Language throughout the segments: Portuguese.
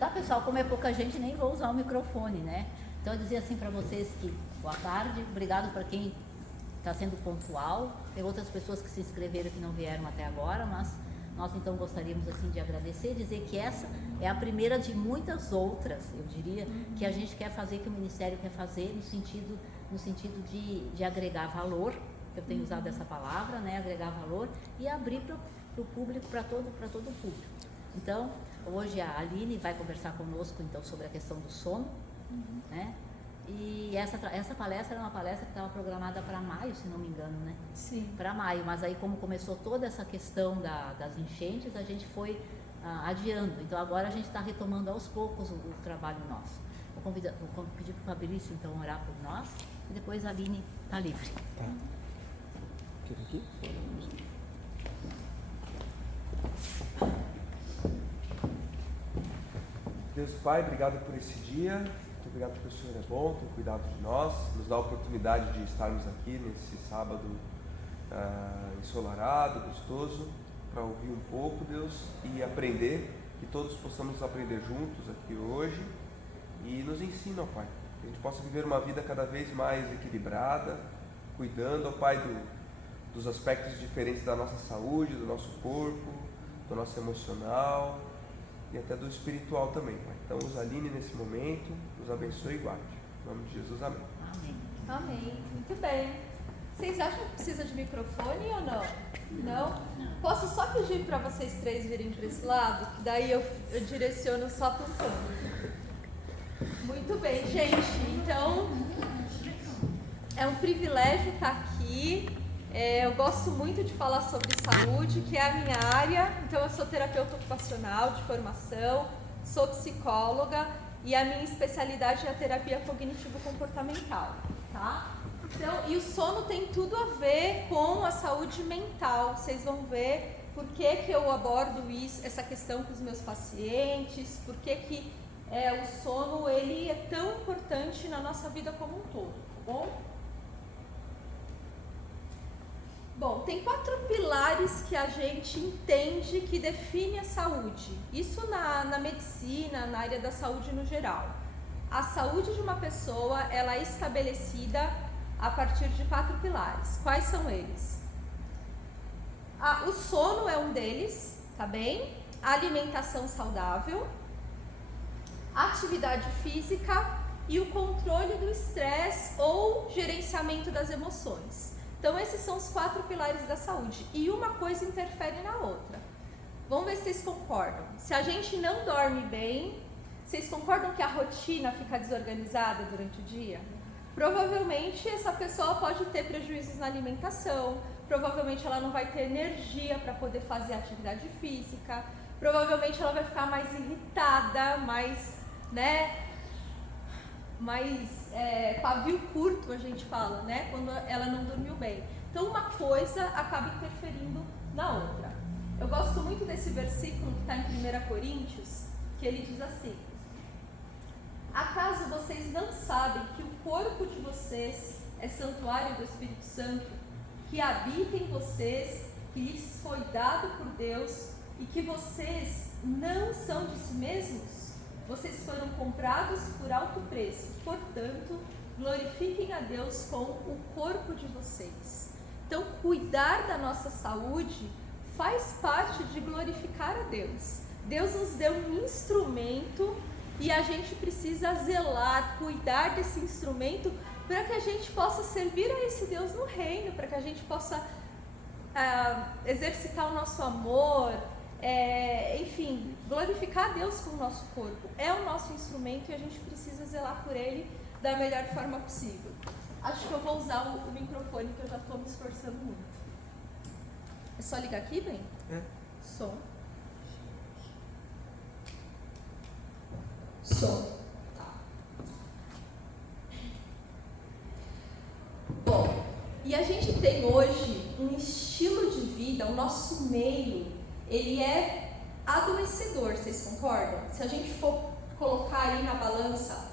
Tá, pessoal, como é pouca gente, nem vou usar o microfone, né? Então eu dizia assim para vocês que boa tarde, obrigado para quem está sendo pontual. Tem outras pessoas que se inscreveram que não vieram até agora, mas nós então gostaríamos assim de agradecer, dizer que essa é a primeira de muitas outras, eu diria, que a gente quer fazer, que o Ministério quer fazer no sentido de agregar valor. Eu tenho usado essa palavra, né? Agregar valor e abrir para o público, para todo o público. Então, hoje a Aline vai conversar conosco então sobre a questão do sono, né? E essa palestra era uma palestra que estava programada para maio, se não me engano, né? Sim. Para maio, mas aí como começou toda essa questão das enchentes, a gente foi adiando. Então agora a gente está retomando aos poucos o trabalho nosso. Vou pedir para o Fabrício então orar por nós e depois a Aline está livre. Tá. Quer aqui? Deus Pai, obrigado por esse dia, muito obrigado porque o Senhor é bom, tem cuidado de nós, nos dá a oportunidade de estarmos aqui nesse sábado ensolarado, gostoso, para ouvir um pouco, Deus, e aprender, que todos possamos aprender juntos aqui hoje, e nos ensina, ó Pai, que a gente possa viver uma vida cada vez mais equilibrada, cuidando, ó Pai, dos aspectos diferentes da nossa saúde, do nosso corpo, do nosso emocional, e até do espiritual também, Pai. Então, usa a Aline nesse momento, nos abençoe e guarde. Em nome de Jesus, amém. Amém. Amém. Muito bem. Vocês acham que precisa de microfone ou não? Não? Posso só pedir para vocês três virem para esse lado? Que daí eu direciono só para um ponto. Muito bem, gente. Então, é um privilégio estar aqui. Eu gosto muito de falar sobre saúde, que é a minha área. Então, eu sou terapeuta ocupacional de formação, sou psicóloga e a minha especialidade é a terapia cognitivo-comportamental, tá? Então, e o sono tem tudo a ver com a saúde mental. Vocês vão ver por que eu abordo essa questão com os meus pacientes, por que o sono ele é tão importante na nossa vida como um todo, tá bom? Bom, tem 4 pilares que a gente entende que define a saúde. Isso na medicina, na área da saúde no geral. A saúde de uma pessoa, ela é estabelecida a partir de 4 pilares. Quais são eles? O sono é um deles, tá bem? A alimentação saudável, a atividade física e o controle do estresse ou gerenciamento das emoções. Então, esses são os 4 pilares da saúde. E uma coisa interfere na outra. Vamos ver se vocês concordam. Se a gente não dorme bem, vocês concordam que a rotina fica desorganizada durante o dia? Provavelmente, essa pessoa pode ter prejuízos na alimentação. Provavelmente, ela não vai ter energia para poder fazer atividade física. Provavelmente, ela vai ficar mais irritada, mais pavio curto, a gente fala, né? Quando ela não dormiu bem. Então, uma coisa acaba interferindo na outra. Eu gosto muito desse versículo que está em 1 Coríntios, que ele diz assim: acaso vocês não sabem que o corpo de vocês é santuário do Espírito Santo, que habita em vocês, que lhes foi dado por Deus, e que vocês não são de si mesmos? Vocês foram comprados por alto preço, portanto, glorifiquem a Deus com o corpo de vocês. Então, cuidar da nossa saúde faz parte de glorificar a Deus. Deus nos deu um instrumento e a gente precisa zelar, cuidar desse instrumento para que a gente possa servir a esse Deus no reino, para que a gente possa exercitar o nosso amor, enfim, glorificar a Deus com o nosso corpo. É o nosso instrumento e a gente precisa zelar por ele da melhor forma possível. Acho que eu vou usar o microfone, que eu já estou me esforçando muito. É só ligar aqui, bem? Som. Tá. Bom, e a gente tem hoje um estilo de vida, o nosso meio, ele é adoecedor, vocês concordam? Se a gente for colocar aí na balança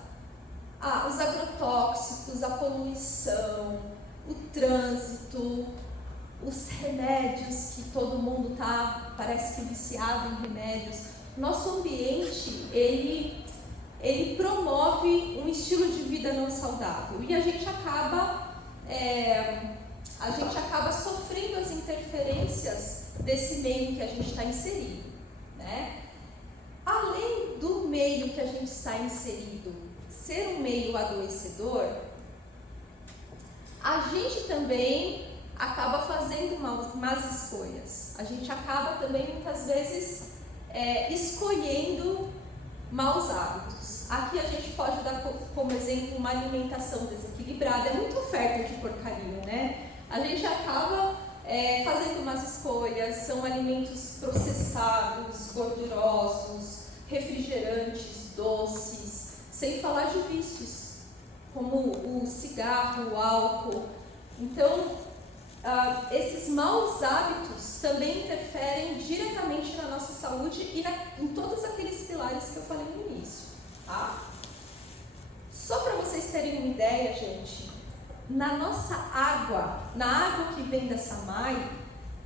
os agrotóxicos, a poluição, o trânsito, os remédios, que todo mundo parece que viciado em remédios, nosso ambiente ambiente, ele promove um estilo de vida não saudável e a gente acaba sofrendo as interferências desse meio que a gente está inserido, né? Além do meio que a gente está inserido ser um meio adoecedor, a gente também acaba fazendo más escolhas. A gente acaba também muitas vezes escolhendo maus hábitos. Aqui a gente pode dar como exemplo uma alimentação desequilibrada. É muito oferta de porcaria, né? A gente acaba fazendo más escolhas, são alimentos processados, gordurosos, refrigerantes, doces, sem falar de vícios, como o cigarro, o álcool. Então, esses maus hábitos também interferem diretamente na nossa saúde e em todos aqueles pilares que eu falei no início, tá? Só para vocês terem uma ideia, gente, na nossa água, na água que vem da Samai,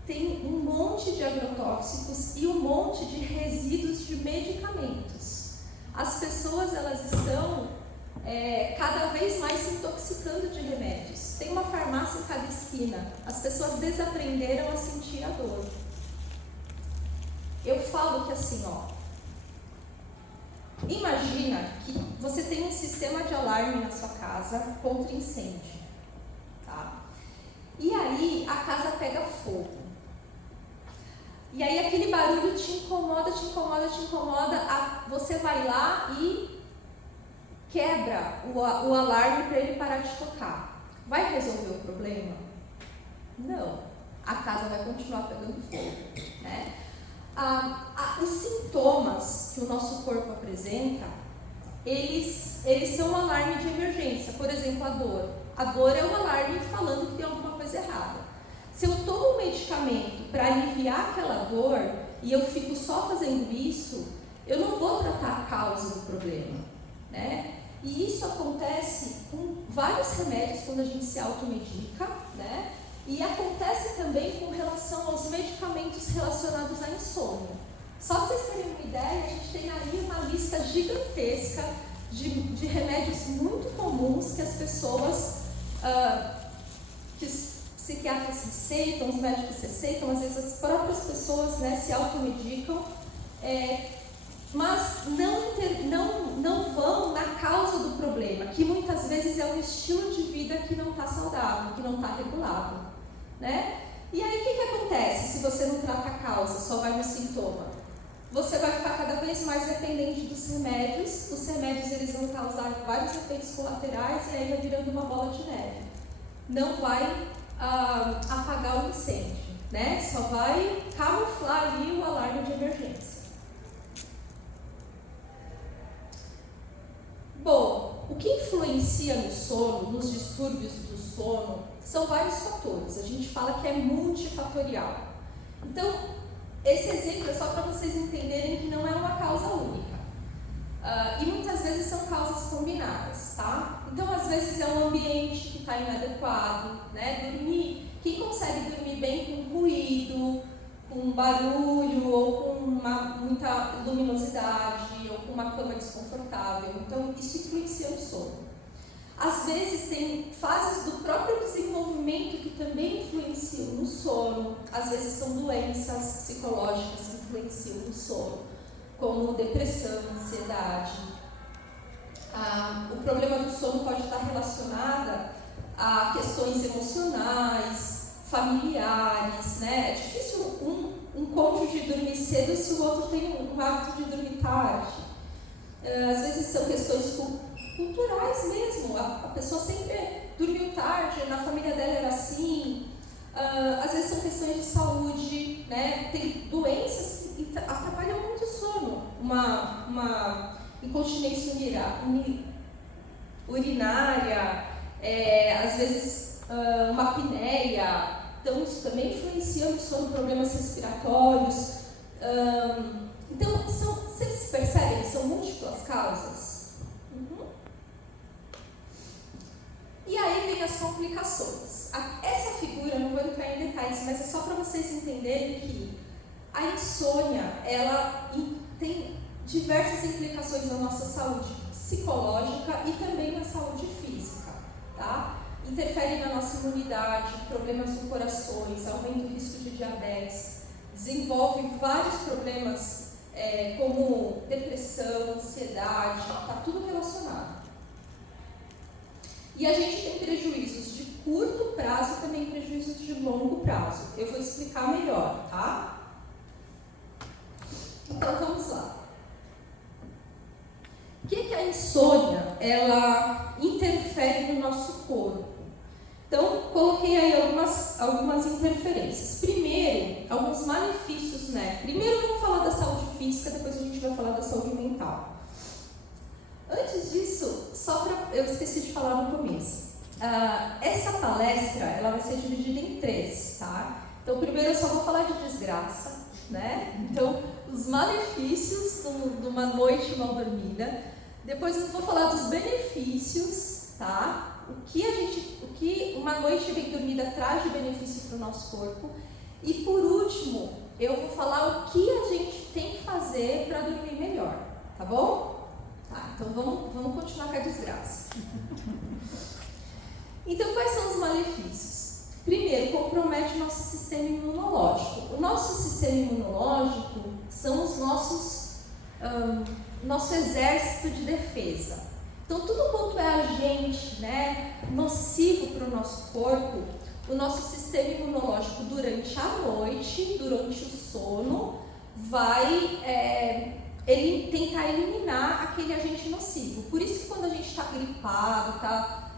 tem um monte de agrotóxicos e um monte de resíduos de medicamentos. As pessoas, elas estão cada vez mais se intoxicando de remédios. Tem uma farmácia em cada esquina. As pessoas desaprenderam a sentir a dor. Eu falo que assim, imagina que você tem um sistema de alarme na sua casa contra incêndio, tá? E aí a casa pega fogo. E aí aquele barulho te incomoda, você vai lá e quebra o alarme para ele parar de tocar. Vai resolver o problema? Não. A casa vai continuar pegando fogo, né? Os sintomas que o nosso corpo apresenta, eles são um alarme de emergência. Por exemplo, a dor. A dor é um alarme falando que tem alguma coisa errada. Se eu tomo um medicamento para aliviar aquela dor e eu fico só fazendo isso, eu não vou tratar a causa do problema, né? E isso acontece com vários remédios quando a gente se automedica, né? E acontece também com relação aos medicamentos relacionados à insônia. Só para vocês terem uma ideia, a gente tem aí uma lista gigantesca de remédios muito comuns que as pessoas, que os psiquiatras receitam, os médicos receitam, às vezes as próprias pessoas, né, se automedicam, mas não vão na causa do problema, que muitas vezes é um estilo de vida que não está saudável, que não está regulado, né? E aí o que acontece se você não trata a causa, só vai no sintoma? Você vai ficar cada vez mais dependente dos remédios. Os remédios, eles vão causar vários efeitos colaterais e aí vai virando uma bola de neve. Não vai apagar o incêndio, né? Só vai camuflar ali o alarme de emergência. Bom, o que influencia no sono, nos distúrbios do sono, são vários fatores. A gente fala que é multifatorial. Então, esse exemplo é só para vocês entenderem que não é uma causa única. E muitas vezes são causas combinadas, tá? Então, às vezes é um ambiente que está inadequado, né? Quem consegue dormir bem com ruído, com barulho, ou com muita luminosidade, ou com uma cama desconfortável. Então, isso influencia o sono. Às vezes tem fases do próprio desenvolvimento que também influenciam no sono. Às vezes são doenças psicológicas que influenciam no sono, como depressão, ansiedade. O problema do sono pode estar relacionado a questões emocionais, familiares, né? É difícil um cônjuge dormir cedo se o outro tem um hábito de dormir tarde. Às vezes são questões culturais mesmo. A pessoa sempre dormiu tarde, na família dela era assim. Às vezes são questões de saúde, né? Tem doenças que atrapalham muito o sono. Uma incontinência urinária, às vezes uma apneia. Então isso também influencia no sono, problemas respiratórios. Então, vocês percebem que são múltiplas causas? E aí vem as complicações. Essa figura, não vou entrar em detalhes, mas é só para vocês entenderem que a insônia, ela tem diversas implicações na nossa saúde psicológica e também na saúde física, tá? Interfere na nossa imunidade, problemas no coração, aumenta o risco de diabetes, desenvolve vários problemas como depressão, ansiedade, está tudo relacionado. E a gente tem prejuízos de curto prazo e também prejuízos de longo prazo. Eu vou explicar melhor, tá? Então vamos lá. O que a insônia ela interfere no nosso corpo? Então, coloquei aí algumas interferências. Primeiro, alguns malefícios, né? Primeiro vamos falar da saúde física, depois a gente vai falar da saúde mental. Antes disso, eu esqueci de falar no começo. Essa palestra, ela vai ser dividida em 3, tá? Então, primeiro eu só vou falar de desgraça, né? Então, os malefícios de uma noite mal dormida. Depois eu vou falar dos benefícios, tá? O que uma noite bem dormida traz de benefício para o nosso corpo. E por último, eu vou falar o que a gente tem que fazer para dormir melhor, tá bom? Tá, então vamos continuar com a desgraça. Então, quais são os malefícios? Primeiro, compromete o nosso sistema imunológico. O nosso sistema imunológico são os nosso exército de defesa. Então, tudo quanto é agente, né, nocivo para o nosso corpo, o nosso sistema imunológico durante a noite, durante o sono, vai tentar eliminar aquele agente nocivo. Por isso que quando a gente está gripado, está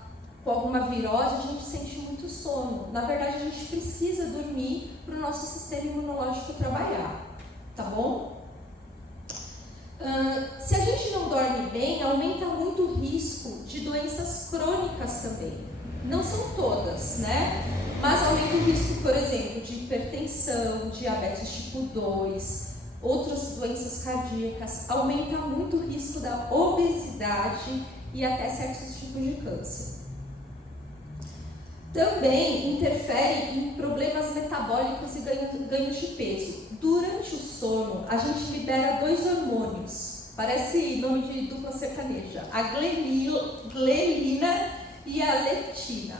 com alguma virose, a gente sente muito sono. Na verdade, a gente precisa dormir para o nosso sistema imunológico trabalhar, tá bom? Se a gente não dorme bem, aumenta muito o risco de doenças crônicas também. Não são todas, né? Mas aumenta o risco, por exemplo, de hipertensão, diabetes tipo 2, outras doenças cardíacas. Aumenta muito o risco da obesidade e até certos tipos de câncer. Também interfere em problemas metabólicos e ganhos de peso. Durante o sono, a gente libera 2 hormônios, parece nome de dupla sertaneja, a grelina e a leptina.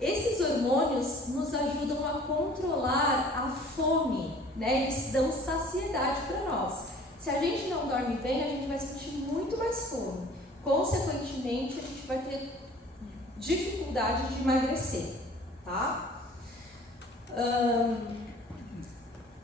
Esses hormônios nos ajudam a controlar a fome, né? Eles dão saciedade para nós. Se a gente não dorme bem, a gente vai sentir muito mais fome. Consequentemente, a gente vai ter dificuldade de emagrecer, tá?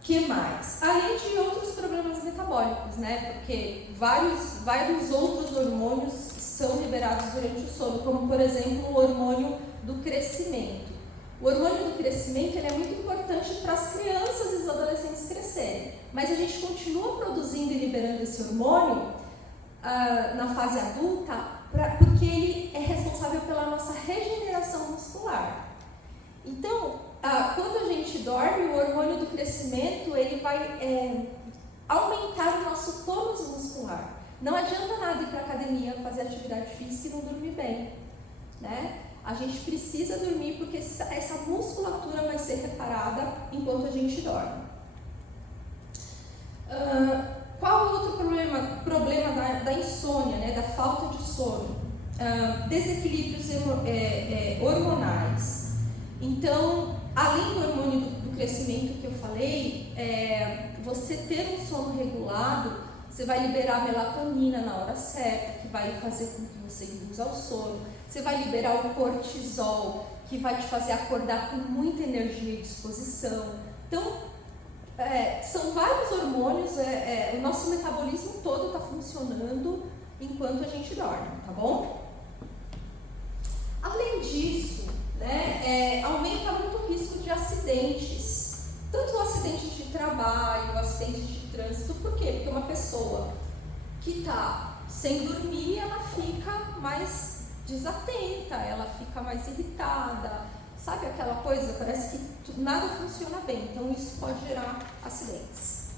Que mais? Além de outros problemas metabólicos, né? Porque vários outros hormônios são liberados durante o sono, como por exemplo o hormônio do crescimento. O hormônio do crescimento ele é muito importante para as crianças e os adolescentes crescerem, mas a gente continua produzindo e liberando esse hormônio na fase adulta porque ele é responsável pela nossa regeneração muscular. Então, quando a gente dorme, o hormônio do crescimento ele vai aumentar o nosso tônus muscular. Não adianta nada ir para a academia fazer atividade física e não dormir bem, né? A gente precisa dormir porque essa musculatura vai ser reparada enquanto a gente dorme. Qual é o outro problema da insônia, né? Da falta de sono? Desequilíbrios hormonais. Então, além do hormônio do crescimento que eu falei, você ter um sono regulado, você vai liberar a melatonina na hora certa, que vai fazer com que você induza ao sono. Você vai liberar o cortisol, que vai te fazer acordar com muita energia e disposição. Então, são vários hormônios, o nosso metabolismo todo está funcionando enquanto a gente dorme, tá bom? Além disso, né, aumenta muito o risco de acidentes, tanto o acidente de trabalho, o acidente de trânsito. Por quê? Porque uma pessoa que está sem dormir, ela fica mais desatenta, ela fica mais irritada, sabe aquela coisa? Parece que nada funciona bem, então isso pode gerar acidentes.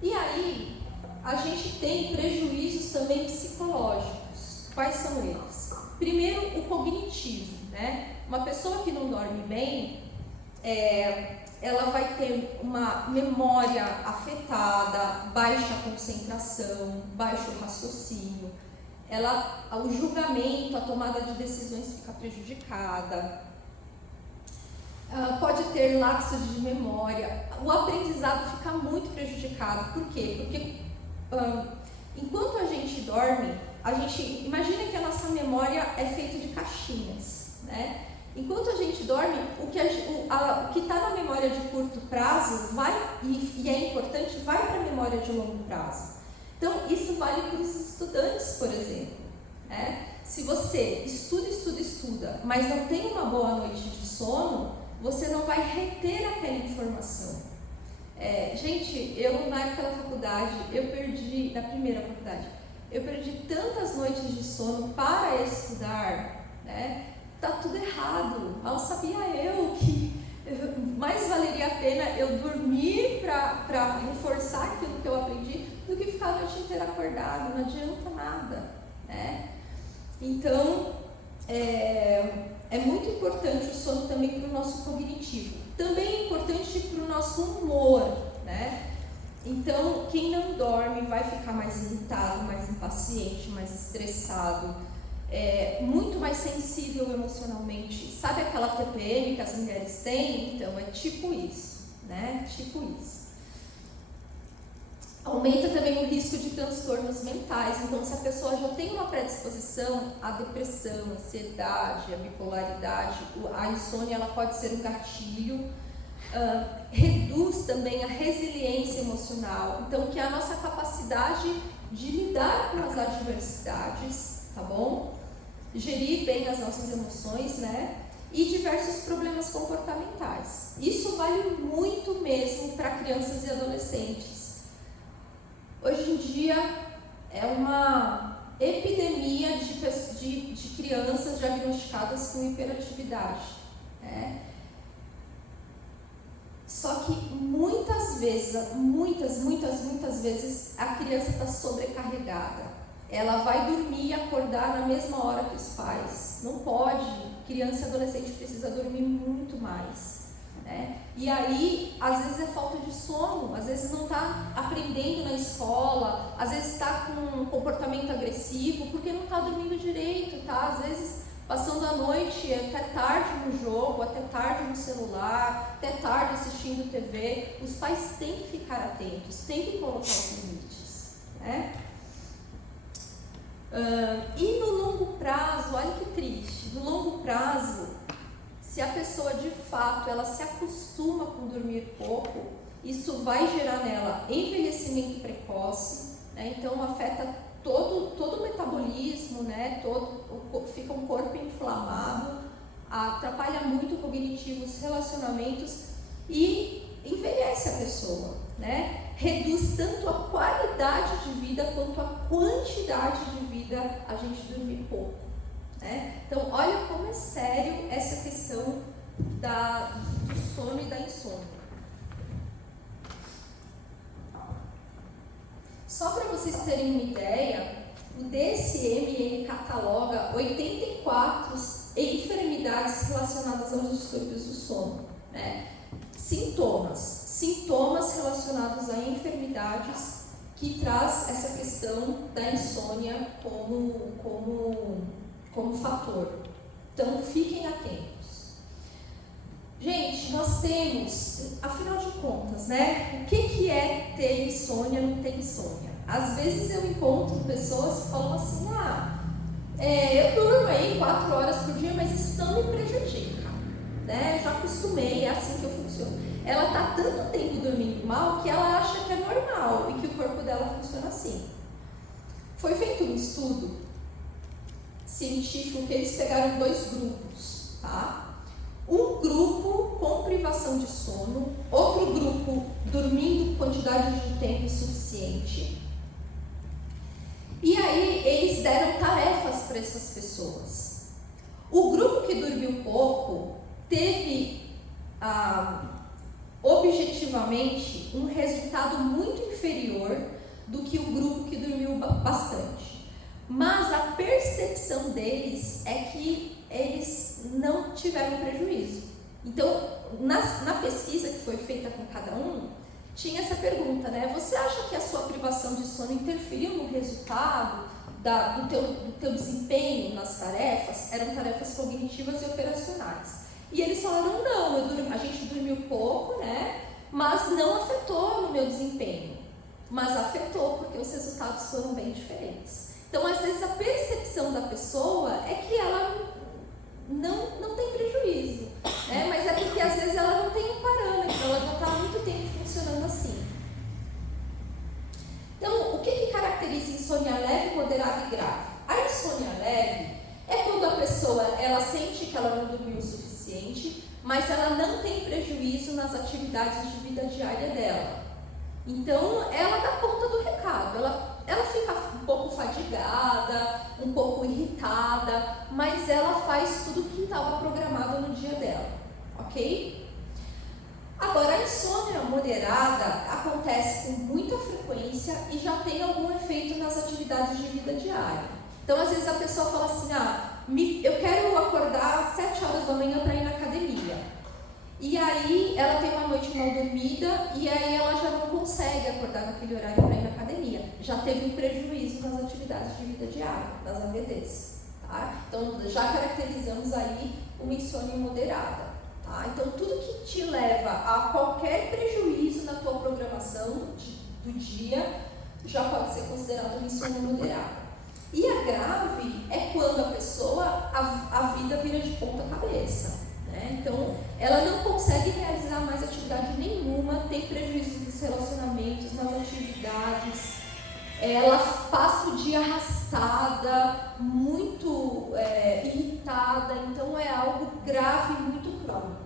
E aí, a gente tem prejuízos também psicológicos. Quais são eles? Primeiro, o cognitivo, né? Uma pessoa que não dorme bem, ela vai ter uma memória afetada, baixa concentração, baixo raciocínio, o julgamento, a tomada de decisões fica prejudicada, pode ter lapsos de memória, o aprendizado fica muito prejudicado. Por quê? Porque enquanto a gente dorme, imagina que a nossa memória é feita de caixinhas, né? Enquanto a gente dorme, o que está na memória de curto prazo e é importante, vai para a memória de longo prazo. Então, isso vale para os estudantes, por exemplo, né? Se você estuda, mas não tem uma boa noite de sono, você não vai reter aquela informação. Gente, eu na época da faculdade, na primeira faculdade, eu perdi tantas noites de sono para estudar, né? Tá tudo errado. Mal sabia eu que mais valeria a pena eu dormir para reforçar aquilo que eu aprendi do que ficar a noite inteira acordado. Não adianta nada, né? Então, é muito importante o sono também para o nosso cognitivo. Também é importante para o nosso humor, né? Então, quem não dorme vai ficar mais irritado, mais impaciente, mais estressado, muito mais sensível emocionalmente. Sabe aquela TPM que as mulheres têm? Então, é tipo isso, né? Tipo isso. Aumenta também o risco de transtornos mentais. Então, se a pessoa já tem uma predisposição à depressão, à ansiedade, à bipolaridade, a insônia ela pode ser um gatilho. Reduz também a resiliência emocional. Então, que é a nossa capacidade de lidar com as adversidades, tá bom? Gerir bem as nossas emoções, né? E diversos problemas comportamentais. Isso vale muito mesmo para crianças e adolescentes. Hoje em dia é uma epidemia de crianças diagnosticadas com hiperatividade, né? Só que muitas vezes a criança está sobrecarregada. Ela vai dormir e acordar na mesma hora que os pais. Não pode. Criança e adolescente precisa dormir muito mais, né? E aí, às vezes é falta de sono, às vezes não está aprendendo na escola, às vezes está com um comportamento agressivo porque não está dormindo direito, tá? Às vezes passando a noite até tarde no jogo, até tarde no celular, até tarde assistindo TV. Os pais têm que ficar atentos, têm que colocar os limites, né? E no longo prazo, olha que triste, no longo prazo, se a pessoa de fato ela se acostuma com dormir pouco, isso vai gerar nela envelhecimento precoce, né? Então afeta todo o metabolismo, né? Fica um corpo inflamado, atrapalha muito o cognitivo, os relacionamentos e envelhece a pessoa, né? Reduz tanto a qualidade de vida quanto a quantidade de vida a gente dormir pouco, né? Então, olha como é sério essa questão do sono e da insônia. Só para vocês terem uma ideia, o DSM ele cataloga 84 enfermidades relacionadas aos distúrbios do sono, né? Sintomas relacionados a enfermidades que traz essa questão da insônia como fator. Então, fiquem atentos. Gente, nós temos, afinal de contas, né? O que é ter insônia ou não ter insônia? Às vezes eu encontro pessoas que falam assim, eu durmo aí 4 horas por dia, mas isso não me prejudica, né? Já acostumei, é assim que eu funciono. Ela está tanto tempo dormindo mal que ela acha que é normal e que o corpo dela funciona assim. Foi feito um estudo científico que eles pegaram 2 grupos, tá? Um grupo com privação de sono, outro grupo dormindo quantidade de tempo suficiente. E aí eles deram tarefas para essas pessoas. O grupo que dormiu pouco teve objetivamente um resultado muito inferior do que o grupo que dormiu bastante. Mas a percepção deles é que eles não tiveram prejuízo. Então, na pesquisa que foi feita com cada um, tinha essa pergunta, né? Você acha que a sua privação de sono interferiu no resultado do teu desempenho nas tarefas? Eram tarefas cognitivas e operacionais. E eles falaram, não, a gente dormiu pouco, né? Mas não afetou no meu desempenho. Mas afetou porque os resultados foram bem diferentes. Então, às vezes, a percepção da pessoa é que ela não tem prejuízo, né? Mas é porque às vezes ela não tem um parâmetro, ela já está há muito tempo funcionando assim. Então, o que caracteriza insônia leve, moderada e grave? A insônia leve é quando a pessoa ela sente que ela não dormiu o suficiente, mas ela não tem prejuízo nas atividades de vida diária dela. Então, ela dá conta do recado, ela fica um pouco fadigada, um pouco irritada, mas ela faz tudo o que estava programado no dia dela, ok? Agora, a insônia moderada acontece com muita frequência e já tem algum efeito nas atividades de vida diária. Então, às vezes a pessoa fala assim, eu quero acordar às 7 horas da manhã para ir na academia. E aí ela tem uma noite mal dormida e aí ela já não consegue acordar naquele horário para ir na academia. Já teve um prejuízo nas atividades de vida diária, nas AVDs. Tá? Então já caracterizamos aí uma insônia moderada. Tá? Então tudo que te leva a qualquer prejuízo na tua programação do dia já pode ser considerado uma insônia moderada. E a grave é quando a pessoa, a vida vira de ponta cabeça. Então, ela não consegue realizar mais atividade nenhuma, tem prejuízo nos relacionamentos, nas atividades, ela passa o dia arrastada, muito irritada, então é algo grave e muito crônico.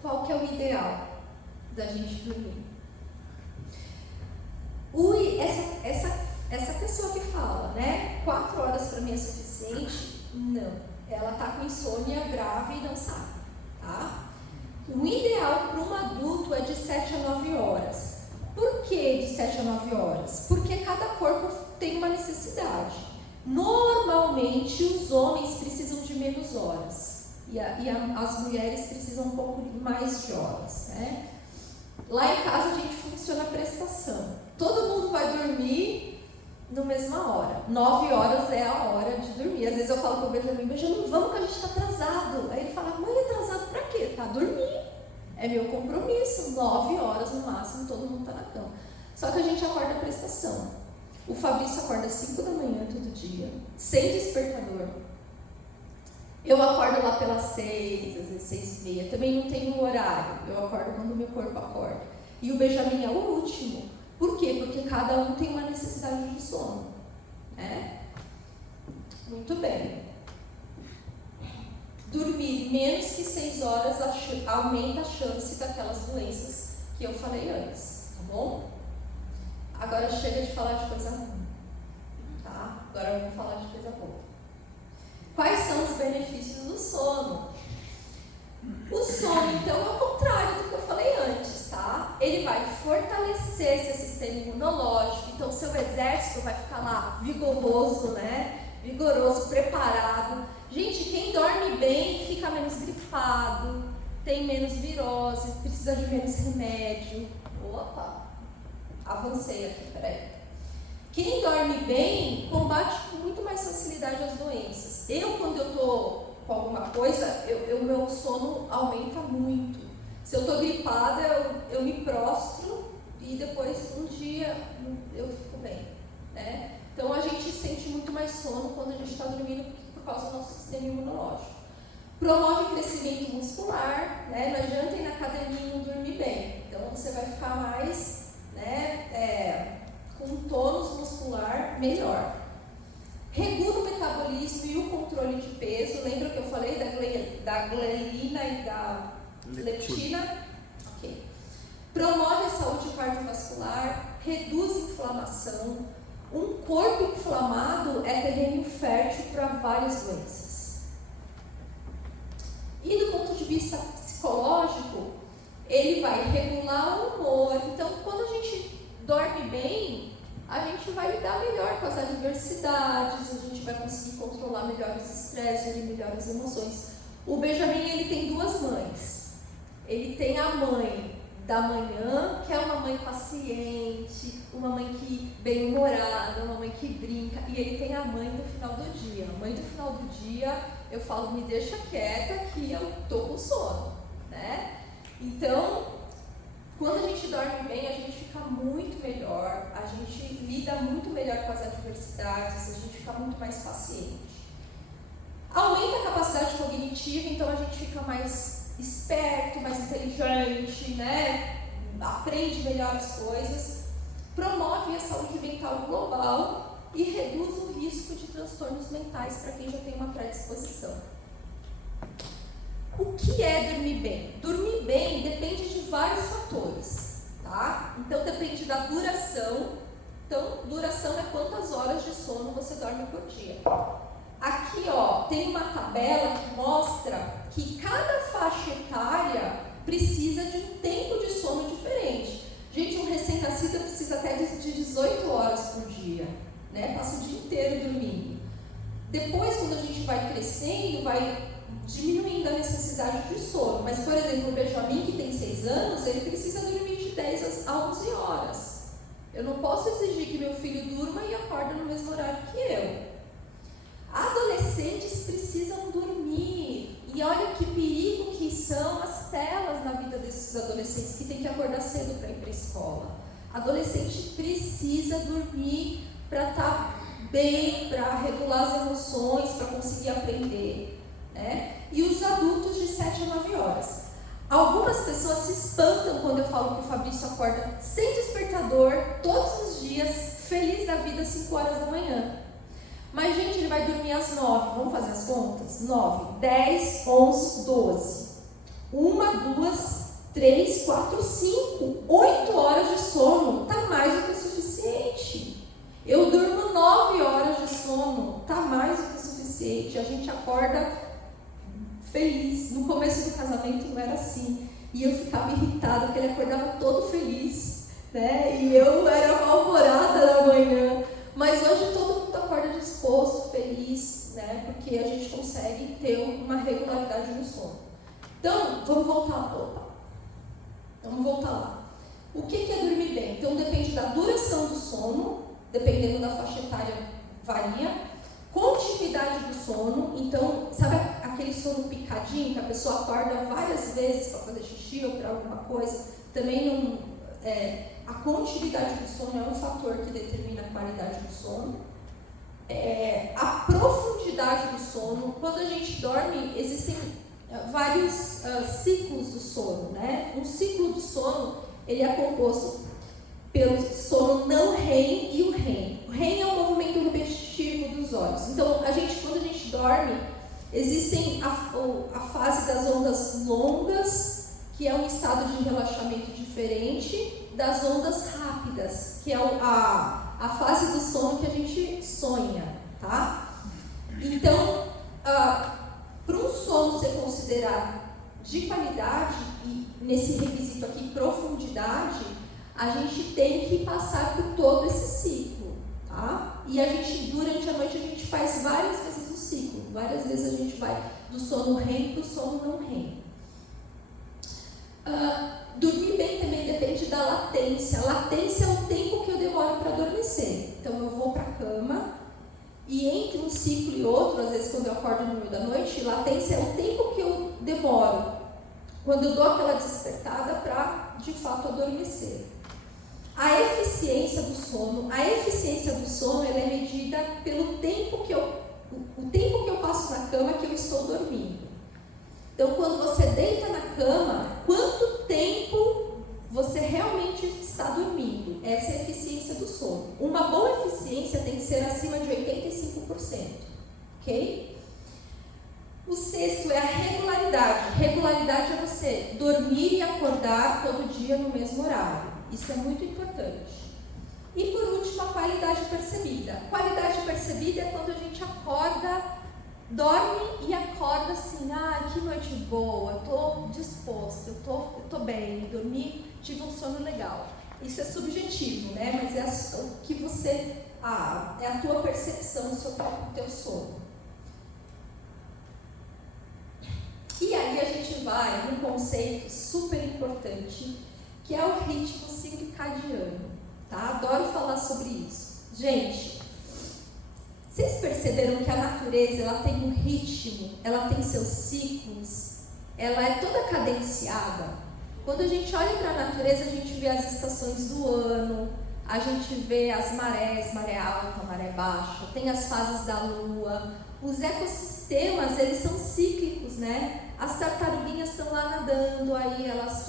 Qual que é o ideal da gente dormir? Essa pessoa que fala, né, 4 horas para mim é suficiente? Não. Ela está com insônia grave e não sabe, tá? O ideal para um adulto é de 7 a 9 horas. Por que de 7 a 9 horas? Porque cada corpo tem uma necessidade. Normalmente, os homens precisam de menos horas e as mulheres precisam um pouco mais de horas, né? Lá em casa a gente funciona a prestação. Todo mundo vai dormir na mesma hora. 9 horas é a hora de dormir. Às vezes eu falo com o Benjamin, vamos que a gente está atrasado. Aí ele fala, mãe, atrasado pra quê? Pra dormir. É meu compromisso. 9 horas no máximo, todo mundo está na cama. Só que a gente acorda a prestação. O Fabrício acorda às 5 da manhã todo dia, sem despertador. Eu acordo lá pelas 6, às vezes 6:30. Também não tenho horário. Eu acordo quando o meu corpo acorda. E o Benjamin é o último. Por quê? Porque cada um tem uma necessidade de sono, né? Muito bem. Dormir menos que 6 horas aumenta a chance daquelas doenças que eu falei antes, tá bom? Agora chega de falar de coisa ruim, tá? Agora vamos falar de coisa boa. Quais são os benefícios do sono? O sono, então, é o contrário do que eu falei antes, tá? Ele vai fortalecer seu sistema imunológico, então seu exército vai ficar lá vigoroso, né? Vigoroso, preparado. Gente, quem dorme bem fica menos gripado, tem menos virose, precisa de menos remédio. Opa, avancei aqui, peraí. Quem dorme bem combate com muito mais facilidade as doenças. Quando eu tô com alguma coisa, o meu sono aumenta muito. Se eu estou gripada, eu me prostro e depois um dia eu fico bem, né? Então a gente sente muito mais sono quando a gente está dormindo por causa do nosso sistema imunológico. Promove crescimento muscular, né? Não adianta ir na academia e não dormir bem. Então você vai ficar mais, né, com um tônus muscular melhor. Regula o metabolismo e o controle de peso. Lembra que eu falei da ghrelinina e da leptina? Ok. Promove a saúde cardiovascular, reduz inflamação. Um corpo inflamado é terreno fértil para várias doenças. E do ponto de vista psicológico, ele vai regular o humor. Então, quando a gente dorme bem, a gente vai lidar melhor com as adversidades, a gente vai conseguir controlar melhor os estresses e melhor as emoções. O Benjamin, ele tem duas mães. Ele tem a mãe da manhã, que é uma mãe paciente, uma mãe que bem-humorada, uma mãe que brinca, e ele tem a mãe do final do dia. A mãe do final do dia, eu falo, me deixa quieta que eu tô com sono, né? Então, quando a gente dorme bem, a gente fica muito melhor, a gente lida muito melhor com as adversidades, a gente fica muito mais paciente. Aumenta a capacidade cognitiva, então a gente fica mais esperto, mais inteligente, né? Aprende melhor as coisas, promove a saúde mental global e reduz o risco de transtornos mentais para quem já tem uma predisposição. O que é dormir bem? Dormir bem depende de vários fatores, tá? Então depende da duração. Então, duração é quantas horas de sono você dorme por dia. Aqui, ó, tem uma tabela que mostra que cada faixa etária precisa de um tempo de sono diferente. Gente, um recém-nascido precisa até de 18 horas por dia, né? Passa o dia inteiro dormindo. Depois, quando a gente vai crescendo, vai diminuindo a necessidade de sono. Mas, por exemplo, o Benjamin, que tem 6 anos, ele precisa dormir de 10 a 11 horas. Eu não posso exigir que meu filho durma e acorde no mesmo horário que eu. Adolescentes precisam dormir. E olha que perigo que são as telas na vida desses adolescentes que têm que acordar cedo para ir para a escola. Adolescente precisa dormir para estar bem, para regular as emoções, para conseguir aprender, né? E os adultos de 7 a 9 horas. Algumas pessoas se espantam quando eu falo que o Fabrício acorda sem despertador, todos os dias, feliz da vida, às 5 horas da manhã. Mas, gente, ele vai dormir às 9, vamos fazer as contas? 9, 10, 11, 12. 1, 2, 3, 4, 5, 8 horas de sono, tá mais do que o suficiente. Eu durmo 9 horas de sono, tá mais do que o suficiente. A gente acorda feliz. No começo do casamento não era assim. E eu ficava irritada, porque ele acordava todo feliz, né? E eu era mal-humorada na manhã. Mas hoje todo mundo acorda disposto, feliz, né? Porque a gente consegue ter uma regularidade no sono. Então, vamos voltar lá. O que é dormir bem? Então, depende da duração do sono, dependendo da faixa etária, varia. Continuidade do sono, então, sabe aquele sono picadinho, que a pessoa acorda várias vezes para fazer xixi ou para alguma coisa? Também não... a continuidade do sono é um fator que determina a qualidade do sono. A profundidade do sono, quando a gente dorme, existem vários ciclos do sono, né? Um ciclo do sono, ele é composto pelo sono não REM e o REM. O REM é um movimento repetitivo dos olhos. Então, quando a gente dorme, existem a fase das ondas longas, que é um estado de relaxamento diferente das ondas rápidas, que é a fase do sono que a gente sonha, tá? Então, para um sono ser considerado de qualidade, e nesse requisito aqui, profundidade, a gente tem que passar por todo esse ciclo, tá? E durante a noite, a gente faz várias vezes o ciclo, várias vezes a gente vai do sono REM para o sono não REM. Dormir bem também depende da latência. A latência é o tempo que eu demoro para adormecer. Então, eu vou para a cama e entre um ciclo e outro, às vezes quando eu acordo no meio da noite, latência é o tempo que eu demoro quando eu dou aquela despertada para, de fato, adormecer. A eficiência do sono ela é medida pelo tempo que eu passo na cama que eu estou dormindo. Então, quando você deita na cama, quanto tempo você realmente está dormindo? Essa é a eficiência do sono. Uma boa eficiência tem que ser acima de 85%, ok? O sexto é a regularidade. Regularidade é você dormir e acordar todo dia no mesmo horário. Isso é muito importante. E por último, a qualidade percebida. Qualidade percebida é quando a gente acorda, dorme e acorda assim, que noite boa, estou disposto, eu tô bem, dormi, tive um sono legal. Isso é subjetivo, né? Mas é o que você, é a tua percepção do teu sono. E aí a gente vai num conceito super importante, que é o ritmo circadiano, tá? Adoro falar sobre isso. Gente, vocês perceberam que a natureza, ela tem um ritmo, ela tem seus ciclos, ela é toda cadenciada? Quando a gente olha para a natureza, a gente vê as estações do ano, a gente vê as marés, maré alta, maré baixa, tem as fases da lua, os ecossistemas, eles são cíclicos, né? As tartaruguinhas estão lá nadando, aí elas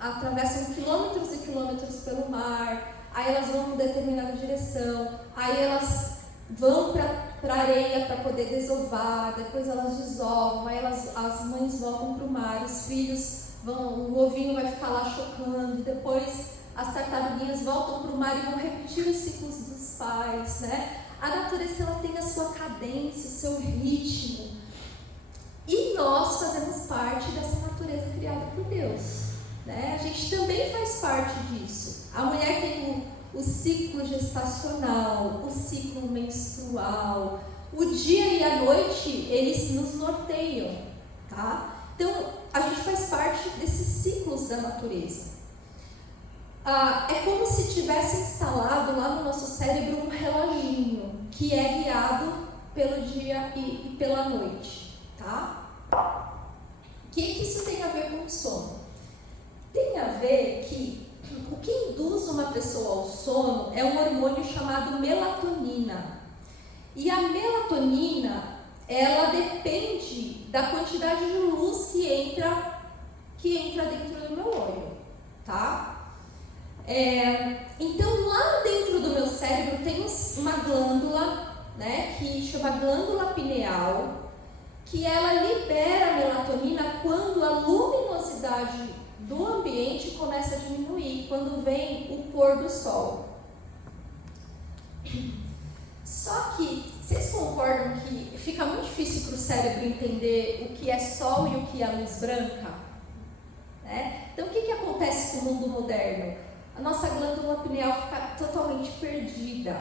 atravessam quilômetros e quilômetros pelo mar, aí elas vão em determinada direção, aí elas vão para a areia para poder desovar, depois elas desovam, aí as mães voltam para o mar, os filhos o ovinho vai ficar lá chocando, depois as tartaruguinhas voltam para o mar e vão repetir os ciclos dos pais, né? A natureza, ela tem a sua cadência, o seu ritmo, e nós fazemos parte dessa natureza criada por Deus, né? A gente também faz parte disso. A mulher tem o ciclo gestacional, o ciclo menstrual, o dia e a noite, eles nos norteiam, tá? Então, a gente faz parte desses ciclos da natureza. É como se tivesse instalado lá no nosso cérebro um reloginho que é guiado pelo dia e pela noite, tá? O que isso tem a ver com o sono? Tem a ver que o que induz uma pessoa ao sono é um hormônio chamado melatonina. E a melatonina, ela depende da quantidade de luz que entra dentro do meu olho, tá? Então, lá dentro do meu cérebro tem uma glândula, né, que chama glândula pineal, que ela libera a melatonina quando a luminosidade do ambiente começa a diminuir, quando vem o pôr do sol. Só que, vocês concordam que fica muito difícil para o cérebro entender o que é sol e o que é luz branca? Né? Então, o que acontece com o mundo moderno? A nossa glândula pineal fica totalmente perdida.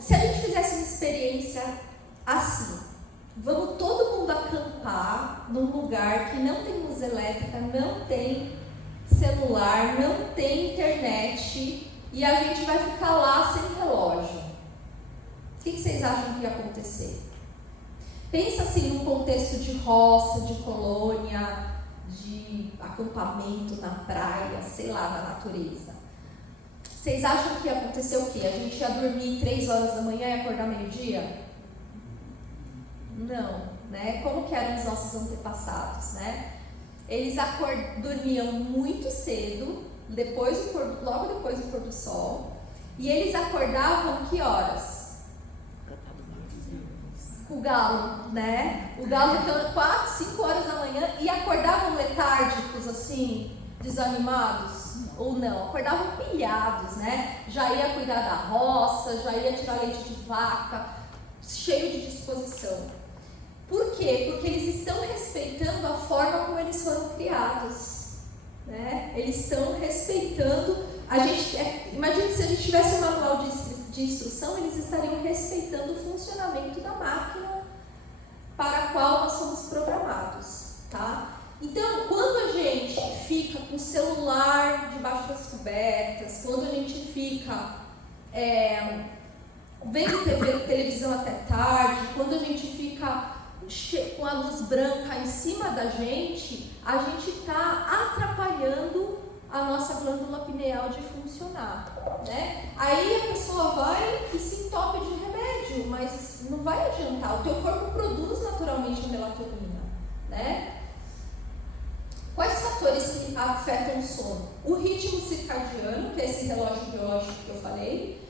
Se a gente fizesse uma experiência assim, vamos todo mundo acampar num lugar que não tem luz elétrica, não tem celular, não tem internet, e a gente vai ficar lá sem relógio. O que vocês acham que ia acontecer? Pensa assim num contexto de roça, de colônia, de acampamento na praia, sei lá, na natureza. Vocês acham que ia acontecer o quê? A gente ia dormir 3 horas da manhã e acordar meio-dia? Não, né? Como que eram os nossos antepassados, né? Eles dormiam muito cedo, logo depois do pôr do sol, e eles acordavam que horas? O galo, né? O galo 4, 5 horas da manhã, e acordavam letárgicos, assim, desanimados? Ou não? Acordavam pilhados, né? Já ia cuidar da roça, já ia tirar leite de vaca, cheio de disposição. Por quê? Porque eles estão respeitando a forma como eles foram criados, né? Eles estão respeitando. Imagina se a gente tivesse um manual de instrução, eles estariam respeitando o funcionamento da máquina para a qual nós somos programados, tá? Então, quando a gente fica com o celular debaixo das cobertas, quando a gente fica vendo televisão até tarde, quando a gente fica com a luz branca em cima da gente, a gente está atrapalhando a nossa glândula pineal de funcionar, né? Aí a pessoa vai e se entope de remédio, mas não vai adiantar, o teu corpo produz naturalmente a melatonina, né? Quais fatores que afetam o sono? O ritmo circadiano, que é esse relógio biológico que eu falei,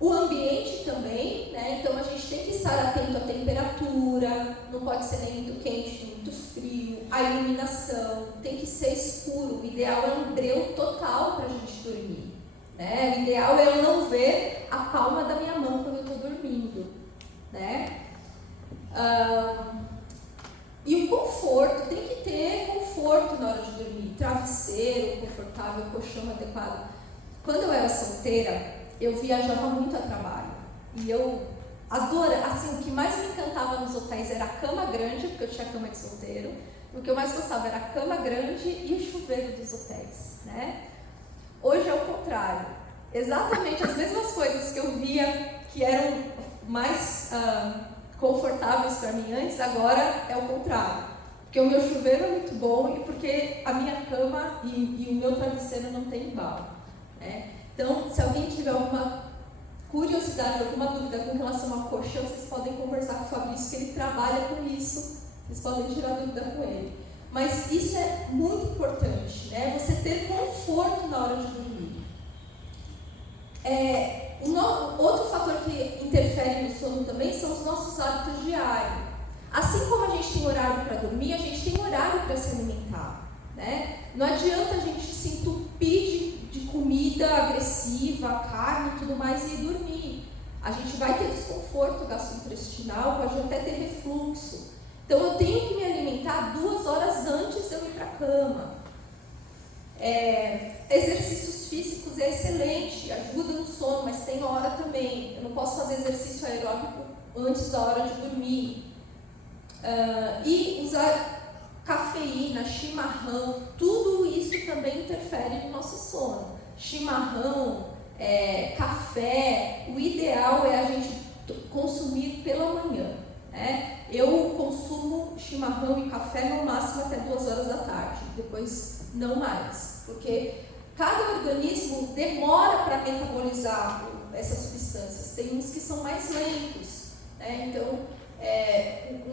o ambiente também, né? Então a gente tem que estar atento à temperatura, não pode ser nem muito quente, nem muito frio, a iluminação, tem que ser escuro, o ideal é um breu total para a gente dormir, né? O ideal é eu não ver a palma da minha mão quando eu estou dormindo, né? E o conforto, tem que ter conforto na hora de dormir, travesseiro confortável, colchão adequado. Quando eu era solteira, eu viajava muito a trabalho, e eu Assim, o que mais me encantava nos hotéis era a cama grande, porque eu tinha cama de solteiro. O que eu mais gostava era a cama grande e o chuveiro dos hotéis, né? Hoje é o contrário. Exatamente as mesmas coisas que eu via que eram mais confortáveis para mim antes, agora é o contrário. Porque o meu chuveiro é muito bom e porque a minha cama e o meu travesseiro não tem embalo, né? Então, se alguém tiver alguma curiosidade, alguma dúvida com relação ao colchão, vocês podem conversar com o Fabrício, que ele trabalha com isso, vocês podem tirar dúvida com ele. Mas isso é muito importante, né? Você ter conforto na hora de dormir. Outro fator que interfere no sono também são os nossos hábitos diários. Assim como a gente tem horário para dormir, a gente tem horário para se alimentar, né? Não adianta a gente se entupir de comida agressiva, carne e tudo mais e dormir. A gente vai ter desconforto gastrointestinal, pode até ter refluxo. Então eu tenho que me alimentar 2 horas antes de eu ir para a cama. Exercícios físicos é excelente, ajuda no sono, mas tem hora também. Eu não posso fazer exercício aeróbico antes da hora de dormir. E usar cafeína, chimarrão, tudo isso também interfere no nosso sono. Chimarrão, café, o ideal é a gente consumir pela manhã, né? Eu consumo chimarrão e café no máximo até 2 horas da tarde, depois não mais, porque cada organismo demora para metabolizar essas substâncias. Tem uns que são mais lentos, né? Então,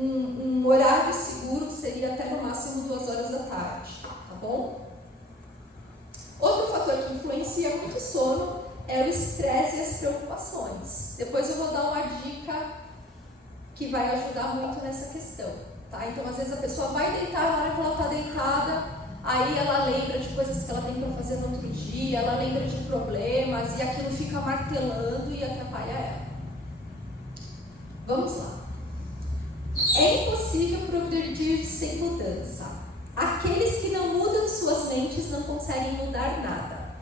um horário seguro seria até no máximo 2 horas da tarde, tá bom? Outro fator que influencia muito o sono é o estresse e as preocupações. Depois eu vou dar uma dica que vai ajudar muito nessa questão, tá? Então, às vezes a pessoa vai deitar, na hora que ela está deitada, aí ela lembra de coisas que ela tem para fazer no outro dia, ela lembra de problemas e aquilo fica martelando e atrapalha ela. Vamos lá. É impossível progredir sem mudança. Aqueles que não mudam suas mentes não conseguem mudar nada.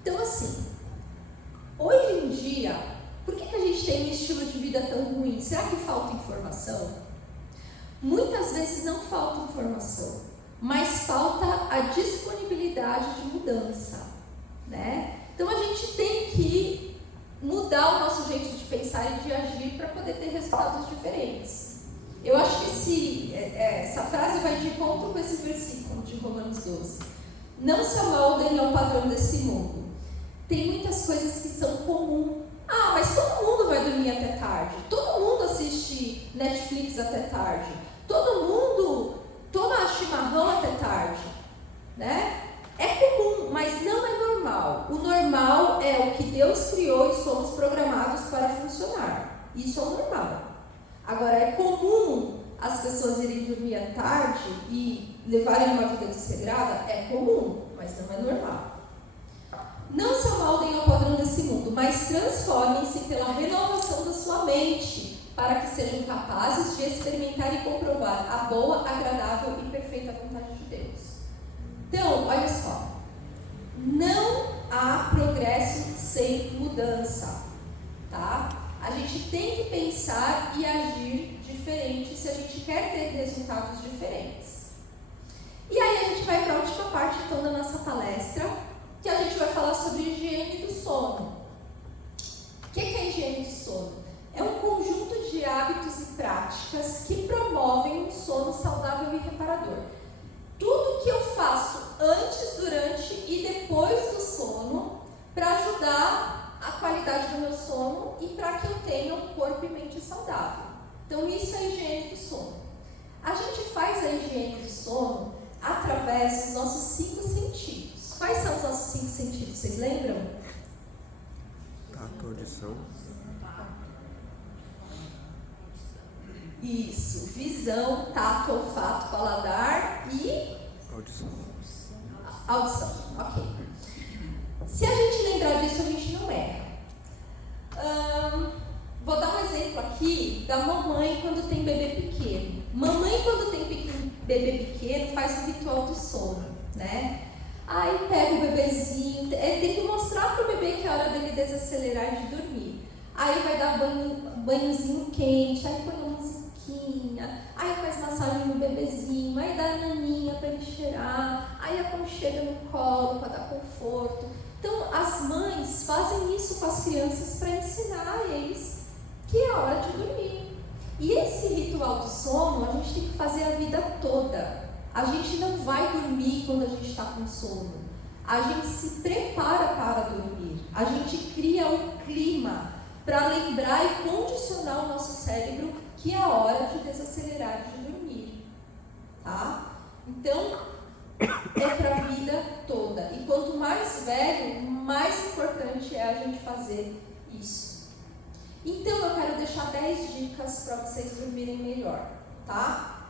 Então, assim, hoje em dia, por que a gente tem um estilo de vida tão ruim? Será que falta informação? Muitas vezes não falta informação, mas falta a disponibilidade de mudança, né? Então a gente tem que mudar o nosso jeito de pensar e de agir para poder ter resultados diferentes. Eu acho que essa frase vai de encontro com esse versículo de Romanos 12. Não se amoldem ao padrão desse mundo. Tem muitas coisas que são comuns. Mas todo mundo vai dormir até tarde. Todo mundo assiste Netflix até tarde. Todo mundo toma chimarrão até tarde, né? É comum, mas não é normal. O normal é o que Deus criou e somos programados para funcionar. Isso é o normal. Agora, é comum as pessoas irem dormir à tarde e levarem uma vida desregrada? É comum, mas não é normal. Não se amoldem ao padrão desse mundo, mas transformem-se pela renovação da sua mente, para que sejam capazes de experimentar e comprovar a boa, agradável e perfeita vontade de Deus. Então, olha só, não há progresso sem mudança, tá? A gente tem que pensar e agir diferente se a gente quer ter resultados diferentes. E aí a gente vai para a última parte então da nossa palestra, que a gente vai falar sobre higiene do sono. O que é higiene do sono? É um conjunto de hábitos e práticas que promovem um sono saudável e reparador. Tudo que eu faço antes, durante e depois do sono para ajudar a qualidade do meu sono e para que eu tenha um corpo e mente saudável. Então isso é a higiene do sono. A gente faz a higiene do sono através dos nossos 5 sentidos. Quais são os nossos 5 sentidos? Vocês lembram? Tato, audição. Isso, visão, tato, olfato, paladar e... Audição, ok. Se a gente lembrar disso, a gente não erra. Vou dar um exemplo aqui da mamãe quando tem bebê pequeno. Mamãe, quando tem bebê pequeno, faz o ritual do sono, né? Aí pega o bebezinho, tem que mostrar para o bebê que é hora dele desacelerar de dormir. aí vai dar banhozinho quente, aí põe uma musiquinha, aí faz massagem no bebezinho, aí dá a naninha para ele cheirar, aí aconchega no colo para dar conforto. Então as mães fazem isso com as crianças para ensinar a eles que é hora de dormir. E esse ritual do sono a gente tem que fazer a vida toda. A gente não vai dormir quando a gente está com sono. A gente se prepara para dormir. A gente cria um clima para lembrar e condicionar o nosso cérebro que é a hora de desacelerar, de dormir. Tá? Então, é para a vida toda. E quanto mais velho, mais importante é a gente fazer isso. Então, eu quero deixar 10 dicas para vocês dormirem melhor, tá?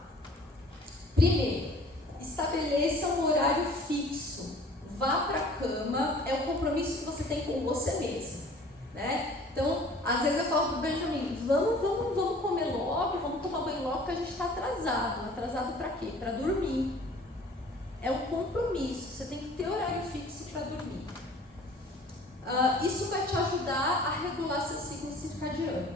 Primeiro, estabeleça um horário fixo. Vá para a cama, é um compromisso que você tem com você mesmo, né? Então, às vezes eu falo pro Benjamin, vamos comer logo, vamos tomar banho logo, porque a gente está atrasado. Atrasado para quê? Para dormir. É um compromisso, você tem que ter horário fixo para dormir. Isso vai te ajudar a regular seu ciclo circadiano,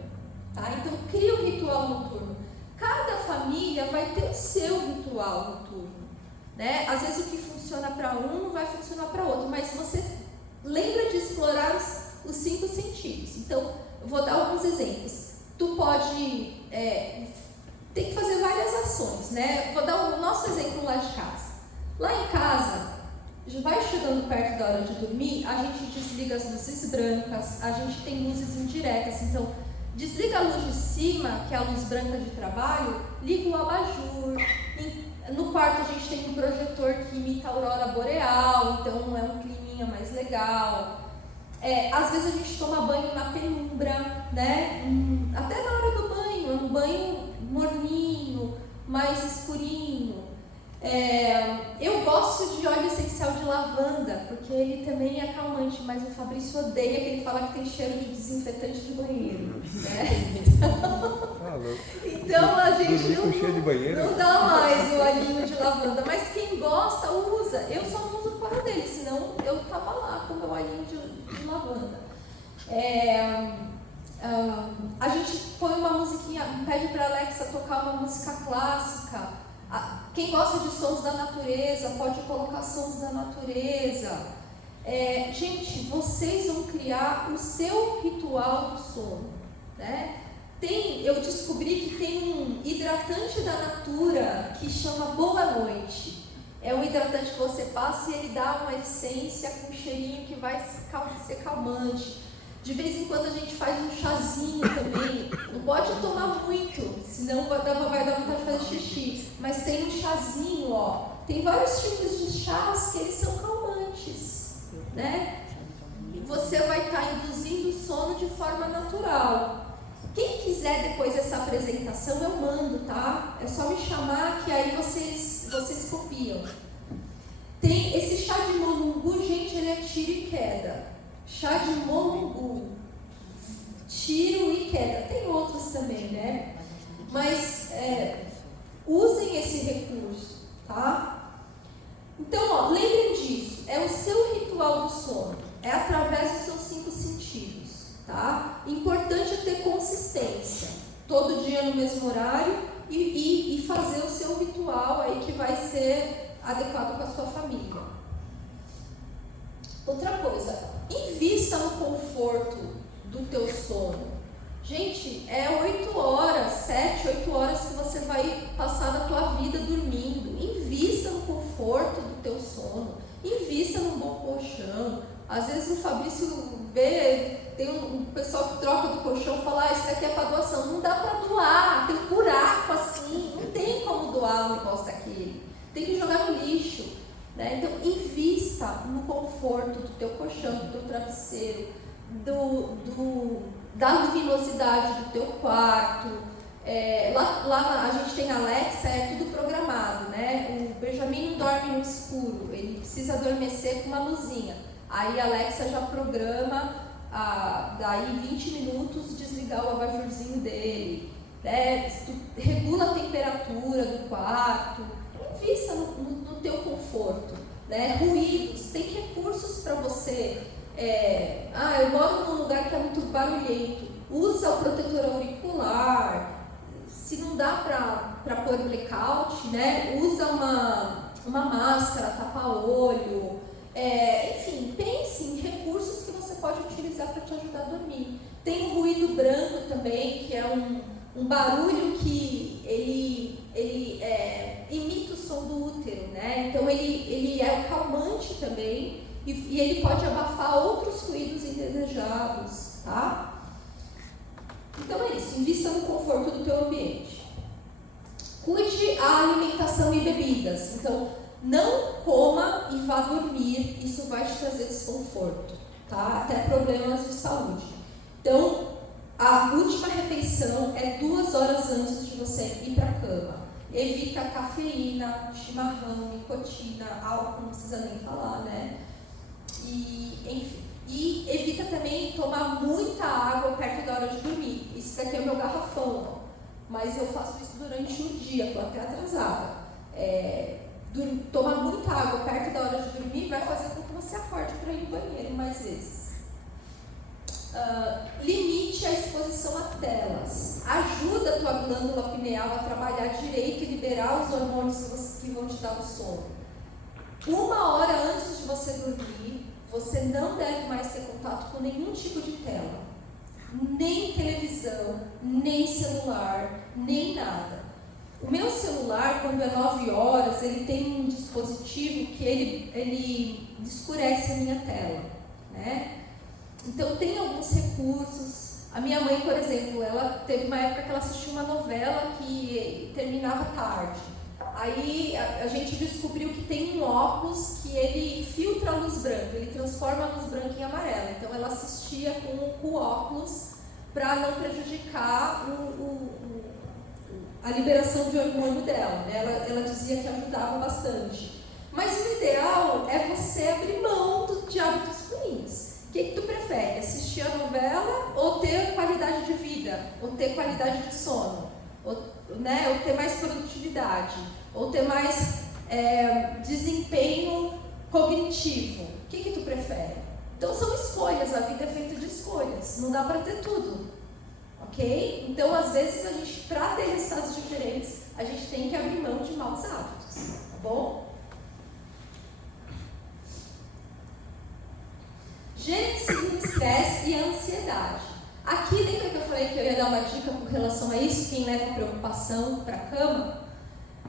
tá? Então, cria um ritual noturno. Cada família vai ter o seu ritual noturno, né? Às vezes o que funciona para um não vai funcionar para outro, mas você lembra de explorar os 5 sentidos. Então, eu vou dar alguns exemplos. Tu pode, tem que fazer várias ações, né? Vou dar o nosso exemplo lá de casa. Lá em casa, vai chegando perto da hora de dormir, a gente desliga as luzes brancas, a gente tem luzes indiretas, então desliga a luz de cima, que é a luz branca de trabalho, liga o abajur. No quarto a gente tem um projetor que imita a aurora boreal, então é um climinha mais legal. Às vezes a gente toma banho na penumbra, né? Até na hora do banho, é um banho morninho, mais escurinho. Eu gosto de óleo essencial de lavanda, porque ele também é acalmante, mas o Fabrício odeia, que ele fala que tem cheiro de desinfetante de banheiro, né? Então a gente não dá mais o olhinho de lavanda, mas quem gosta usa. Eu só não uso por causa dele, senão eu tava lá com o meu olhinho de lavanda. A gente põe uma musiquinha, pede para a Alexa tocar uma música clássica. Quem gosta de sons da natureza pode colocar sons da natureza. Gente, vocês vão criar o seu ritual do sono, né? Eu descobri que tem um hidratante da Natura que chama Boa Noite. É um hidratante que você passa e ele dá uma essência com um cheirinho que vai ser calmante. De vez em quando a gente faz um chazinho também. Não pode tomar muito, senão vai dar vontade de fazer xixi. Mas tem um chazinho, ó. Tem vários tipos de chás que eles são calmantes, né? E você vai estar induzindo o sono de forma natural. Quem quiser depois dessa apresentação, eu mando, tá? É só me chamar que aí vocês copiam. Tem esse chá de molungu, gente, ele é tiro e queda. Chá de molungu, tiro e queda. Tem outros também, né? Mas usem esse recurso, tá? Então, ó, lembrem disso. É o seu ritual do sono. É através dos seus 5 sentidos, tá? Importante é ter consistência. Todo dia no mesmo horário e fazer o seu ritual aí que vai ser adequado com a sua família. Outra coisa, invista no conforto do teu sono. Gente, 8 horas, 7, 8 horas que você vai passar na tua vida dormindo. Invista no conforto do teu sono. Invista num bom colchão. Às vezes o Fabrício vê, tem um pessoal que troca do colchão e fala, isso daqui é para doação. Não dá para doar, tem buraco assim, não tem como doar um negócio daquele. Tem que jogar no lixo. Né? Então, invista no conforto do teu colchão, do teu travesseiro, da luminosidade do teu quarto. Lá a gente tem Alexa, é tudo programado, né? O Benjamin não dorme no escuro, ele precisa adormecer com uma luzinha. Aí a Alexa já programa, daí 20 minutos, desligar o abajurzinho dele. Né? Regula a temperatura do quarto. Invista no teu conforto, né? Ruídos, tem recursos para você. Eu moro num lugar que é muito barulhento. usa o protetor auricular. Se não dá para pôr blackout, né, usa uma máscara, tapa-olho. Enfim, pense em recursos que você pode utilizar para te ajudar a dormir. Tem o ruído branco também, que é um barulho que ele imita o som do útero, né? Então ele é calmante também e ele pode abafar outros ruídos indesejados, tá? Então é isso, invista no conforto do teu ambiente. Cuide a alimentação e bebidas. Então, não coma e vá dormir, isso vai te trazer desconforto, tá? Até problemas de saúde. Então, a última refeição é 2 horas antes de você ir para a cama. Evita cafeína, chimarrão, nicotina, álcool, não precisa nem falar, né? Enfim. E evita também tomar muita água perto da hora de dormir. Isso daqui é o meu garrafão, ó. Mas eu faço isso durante o dia, estou até atrasada. Tomar muita água perto da hora de dormir vai fazer com que você acorde para ir no banheiro mais vezes. Limite a exposição a telas. Ajuda a tua glândula pineal a trabalhar direito e liberar os hormônios que vão te dar o sono. 1 hora antes de você dormir, você não deve mais ter contato com nenhum tipo de tela. Nem televisão, nem celular, nem nada. O meu celular, quando é 9 horas, ele tem um dispositivo que ele escurece a minha tela, né? Então tem alguns recursos. A minha mãe, por exemplo, ela teve uma época que ela assistiu uma novela que terminava tarde. Aí a gente descobriu que tem um óculos que ele filtra a luz branca, ele transforma a luz branca em amarela. Então ela assistia com o óculos para não prejudicar a liberação de hormônio dela, né? Ela dizia que ajudava bastante. Mas o ideal é você abrir mão de hábitos ruins. O que tu prefere? Assistir a novela ou ter qualidade de vida? Ou ter qualidade de sono? Ou ter mais produtividade? Ou ter mais desempenho cognitivo? O que tu prefere? Então são escolhas, a vida é feita de escolhas, não dá para ter tudo, ok? Então às vezes a gente, para ter resultados diferentes, a gente tem que abrir mão de maus hábitos, tá bom? Gerencie o estresse e a ansiedade. Aqui, lembra que eu falei que eu ia dar uma dica com relação a isso, quem leva preocupação para a cama?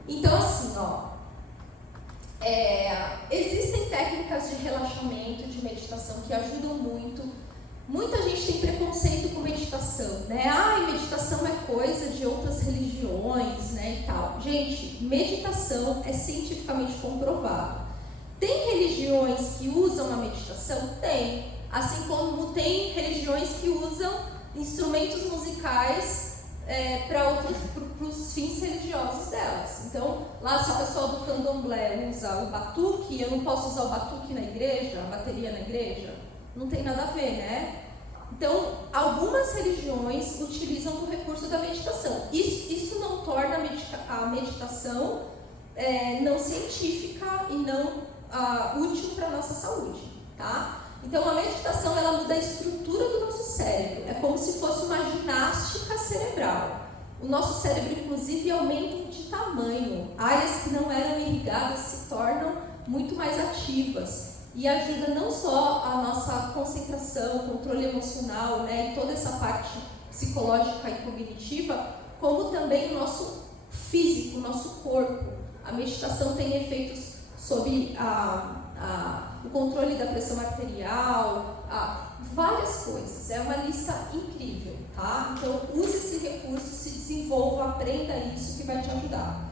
Então assim, existem técnicas de relaxamento, de meditação que ajudam muito. Muita gente tem preconceito com meditação, né? Meditação é coisa de outras religiões, né, e tal. Gente, meditação é cientificamente comprovado. Tem religiões que usam a meditação? Tem. Assim como tem religiões que usam instrumentos musicais para os fins religiosos delas. Então, lá se o pessoal do candomblé usa o batuque, eu não posso usar o batuque na igreja, a bateria na igreja? Não tem nada a ver, né? Então, algumas religiões utilizam o recurso da meditação. Isso não torna a meditação não científica e não útil para a nossa saúde, tá? Então, a meditação, ela muda a estrutura do nosso cérebro. É como se fosse uma ginástica cerebral. O nosso cérebro, inclusive, aumenta de tamanho. Áreas que não eram irrigadas se tornam muito mais ativas. E ajuda não só a nossa concentração, controle emocional, né, e toda essa parte psicológica e cognitiva, como também o nosso físico, o nosso corpo. A meditação tem efeitos sobre o controle da pressão arterial, várias coisas. É uma lista incrível, tá? Então, use esse recurso, se desenvolva, aprenda isso que vai te ajudar.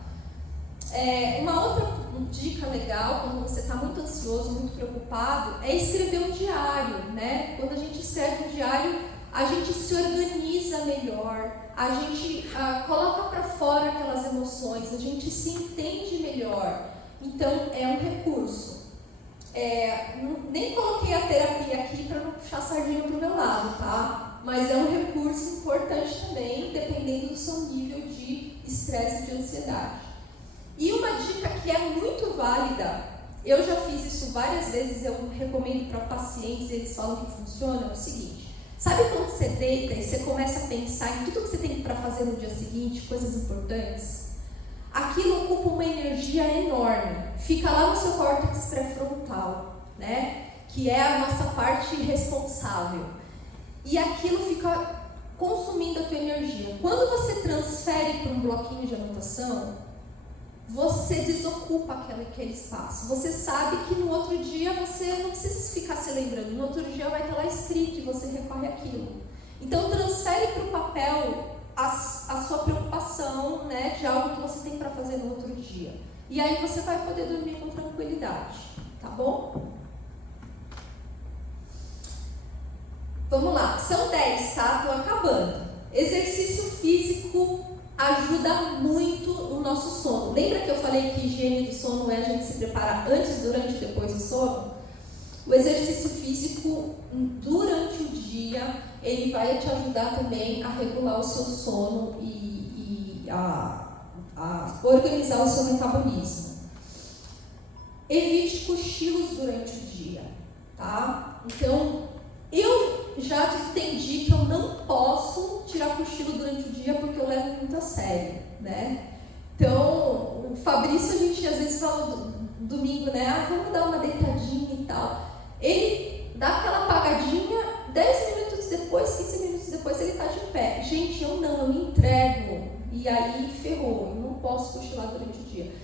Uma outra dica legal, quando você está muito ansioso, muito preocupado, é escrever um diário, né? Quando a gente escreve um diário, a gente se organiza melhor, a gente coloca para fora aquelas emoções, a gente se entende melhor. Então, é um recurso. Nem coloquei a terapia aqui para não puxar a sardinha para o meu lado, tá? Mas é um recurso importante também, dependendo do seu nível de estresse e de ansiedade. E uma dica que é muito válida, eu já fiz isso várias vezes, eu recomendo para pacientes, eles falam que funciona, é o seguinte: Sabe quando você deita e você começa a pensar em tudo que você tem para fazer no dia seguinte, coisas importantes? Aquilo ocupa uma energia enorme. Fica lá no seu córtex pré-frontal, né? Que é a nossa parte responsável. E aquilo fica consumindo a tua energia. Quando você transfere para um bloquinho de anotação, você desocupa aquele espaço. Você sabe que no outro dia você não precisa ficar se lembrando. No outro dia vai estar lá escrito e você recorre àquilo. Então transfere para o papel a sua preocupação, né, de algo que você tem para fazer no outro dia. E aí você vai poder dormir com tranquilidade, tá bom? Vamos lá, são 10, tá? Estou acabando. Exercício físico ajuda muito o nosso sono. Lembra que eu falei que higiene do sono é a gente se preparar antes, durante e depois do sono? O exercício físico durante o dia, ele vai te ajudar também a regular o seu sono e a organizar o seu metabolismo. Evite cochilos durante o dia, tá? Então, eu já entendi que eu não posso tirar cochilo durante o dia porque eu levo muito a sério, né? Então, o Fabrício, a gente às vezes fala domingo, né? Vamos dar uma deitadinha e tal. Ele dá aquela apagadinha, 10 minutos depois, 15 minutos depois ele tá de pé. Gente, eu me entrego. E aí ferrou, eu não posso cochilar durante o dia.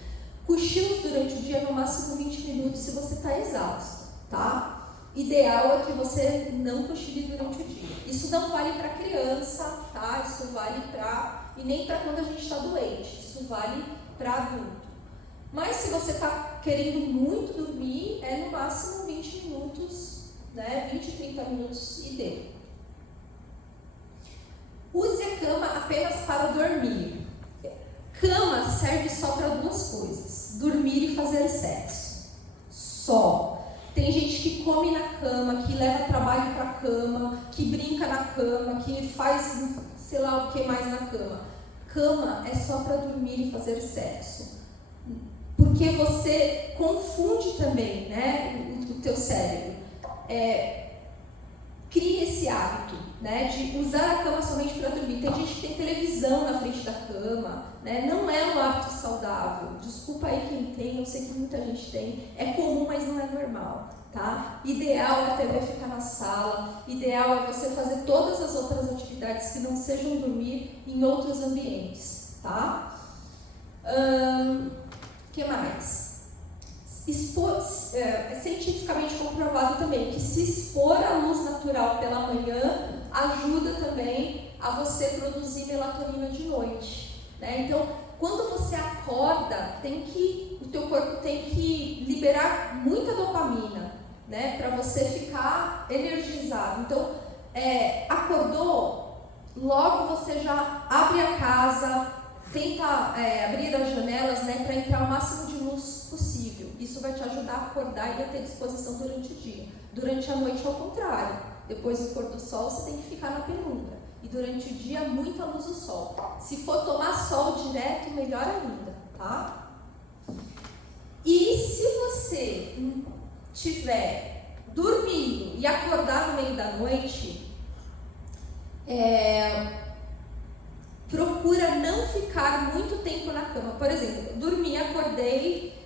Cochilos durante o dia no máximo 20 minutos se você tá exausto, tá? Ideal é que você não cochile durante o dia. Isso não vale para criança, tá? Isso vale para... E nem para quando a gente está doente. Isso vale para adulto. Mas se você está querendo muito dormir, é no máximo 20 minutos, né? 20, 30 minutos e dê. Use a cama apenas para dormir. Cama serve só para duas coisas: dormir e fazer sexo. Só. Tem gente que come na cama, que leva trabalho para a cama, que brinca na cama, que faz sei lá o que mais na cama. Cama é só para dormir e fazer sexo. Porque você confunde também, né, o teu cérebro. Cria esse hábito, né, de usar a cama somente para dormir. Tem gente que tem televisão na frente da cama, né? Não é um hábito saudável. Desculpa aí quem tem, eu sei que muita gente tem. É comum, mas não é normal, tá? Ideal é a TV ficar na sala. Ideal é você fazer todas as outras atividades que não sejam dormir em outros ambientes, tá? Que mais? É cientificamente comprovado também que se expor à luz natural pela manhã ajuda também a você produzir melatonina de noite, né? Então, quando você acorda, o teu corpo tem que liberar muita dopamina, né? Para você ficar energizado. Então, acordou, logo você já abre a casa, tenta abrir as janelas, né, para entrar o máximo de luz possível. Isso vai te ajudar a acordar e a ter disposição durante o dia. Durante a noite, ao contrário. Depois do pôr do sol, você tem que ficar na penumbra. E durante o dia, muita luz do sol. Se for tomar sol direto, melhor ainda, tá? E se você estiver dormindo e acordar no meio da noite, procura não ficar muito tempo na cama. Por exemplo, dormi, acordei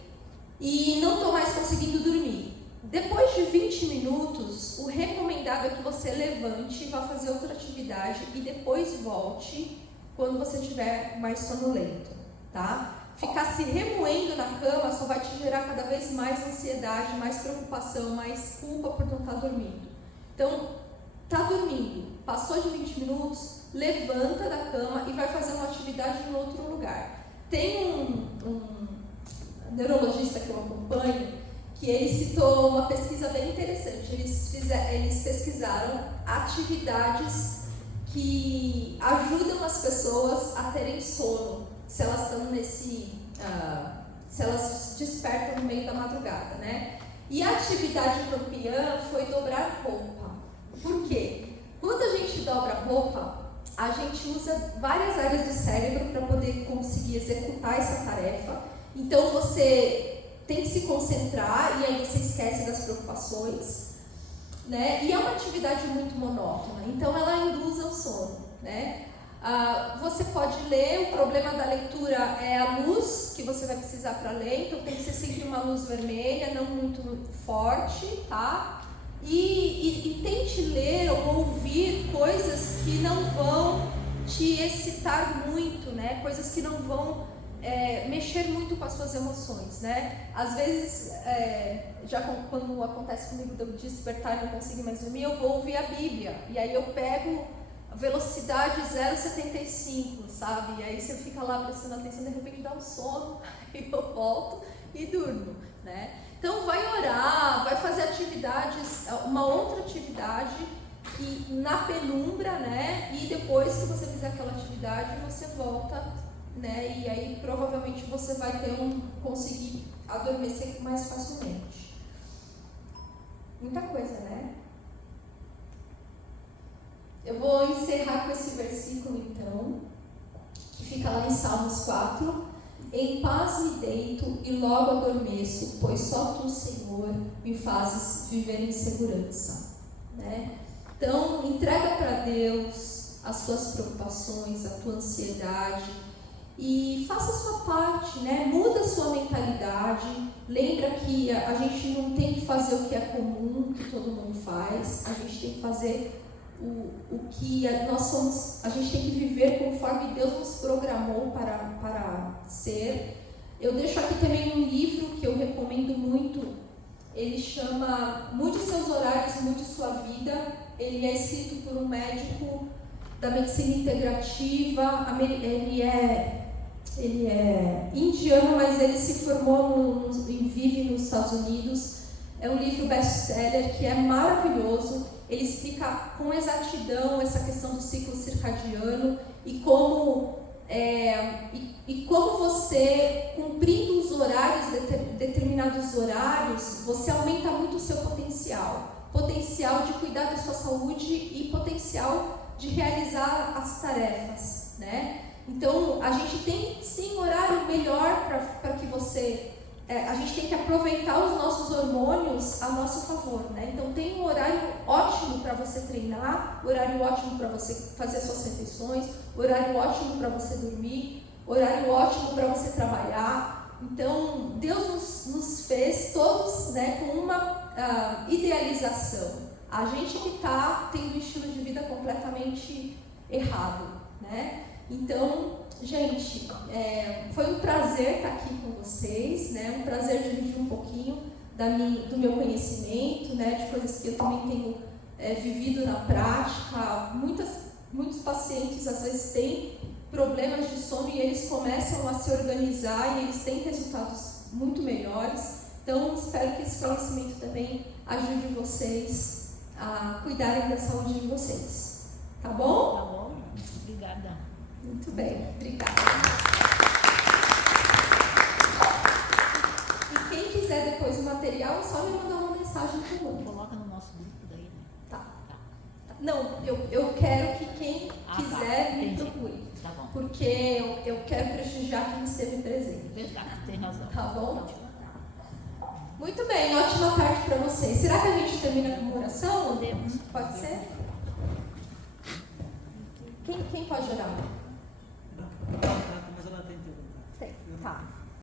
e não estou mais conseguindo dormir. Depois de 20 minutos, o recomendado é que você levante, vá fazer outra atividade e depois volte quando você estiver mais sonolento, tá? Ficar se remoendo na cama só vai te gerar cada vez mais ansiedade, mais preocupação, mais culpa por não estar dormindo. Então, tá dormindo, passou de 20 minutos, levanta da cama e vai fazer uma atividade em outro lugar. Tem um neurologista que eu acompanho, que ele citou uma pesquisa bem interessante. Eles pesquisaram atividades que ajudam as pessoas a terem sono, se elas estão se elas despertam no meio da madrugada, né? E a atividade campeã foi dobrar roupa. Por quê? Quando a gente dobra roupa, a gente usa várias áreas do cérebro para poder conseguir executar essa tarefa. Então você tem que se concentrar e aí você esquece das preocupações. né? E é uma atividade muito monótona, então ela induz ao sono, né? Você pode ler, o problema da leitura é a luz que você vai precisar para ler, então tem que ser sempre uma luz vermelha, não muito forte, tá? E tente ler ou ouvir coisas que não vão te excitar muito, né? Coisas que não vão mexer muito com as suas emoções, né? Às vezes, quando acontece comigo de eu despertar e não conseguir mais dormir, eu vou ouvir a Bíblia, e aí eu pego velocidade 0,75, sabe? E aí você fica lá prestando atenção, de repente dá um sono, aí eu volto e durmo, né? Então vai orar, vai fazer atividades, uma outra atividade que na penumbra, né? E depois que você fizer aquela atividade, você volta, né? E aí provavelmente você vai conseguir adormecer mais facilmente. Muita coisa, né? Eu vou encerrar com esse versículo então, que fica lá em Salmos 4. Em paz me deito e logo adormeço, pois só tu, Senhor, me fazes viver em segurança, né? Então, entrega para Deus as tuas preocupações, a tua ansiedade e faça a sua parte, né? Muda a sua mentalidade. Lembra que a gente não tem que fazer o que é comum, que todo mundo faz, a gente tem que fazer o que nós somos, a gente tem que viver conforme Deus nos programou para ser. Eu deixo aqui também um livro que eu recomendo muito, ele chama Mude Seus Horários, Mude Sua Vida. Ele é escrito por um médico da medicina integrativa, ele é indiano, mas ele se formou e vive nos Estados Unidos. É um livro best-seller que é maravilhoso. Ele explica com exatidão essa questão do ciclo circadiano e como você, cumprindo os horários, determinados horários, você aumenta muito o seu potencial de cuidar da sua saúde e potencial de realizar as tarefas, né? Então, a gente tem sim horário melhor para que você... a gente tem que aproveitar os nossos hormônios a nosso favor, né? Então tem um horário ótimo para você treinar, horário ótimo para você fazer as suas refeições, horário ótimo para você dormir, horário ótimo para você trabalhar. Então Deus nos fez todos, né, com uma idealização. A gente que está tendo um estilo de vida completamente errado, né? Então, gente, foi um prazer estar aqui com vocês, né? Um prazer dividir um pouquinho do meu conhecimento, né? De coisas que eu também tenho vivido na prática. Muitos pacientes às vezes têm problemas de sono e eles começam a se organizar e eles têm resultados muito melhores. Então, espero que esse conhecimento também ajude vocês a cuidarem da saúde de vocês. Tá bom? Tá bom. Obrigada. Muito bem, obrigada. E quem quiser depois o material, é só me mandar uma mensagem comum. Coloca no nosso grupo daí, né? Tá. Não, eu quero que quem quiser me entendi. procure. Tá bom. Porque eu quero prestigiar quem esteve presente. Verdade, tem razão. Tá bom? Muito bem, ótima tarde para vocês. Será que a gente termina com uma oração? Podemos. Pode ser? Quem pode orar? Mas ela tem que perguntar. Tem. Tá.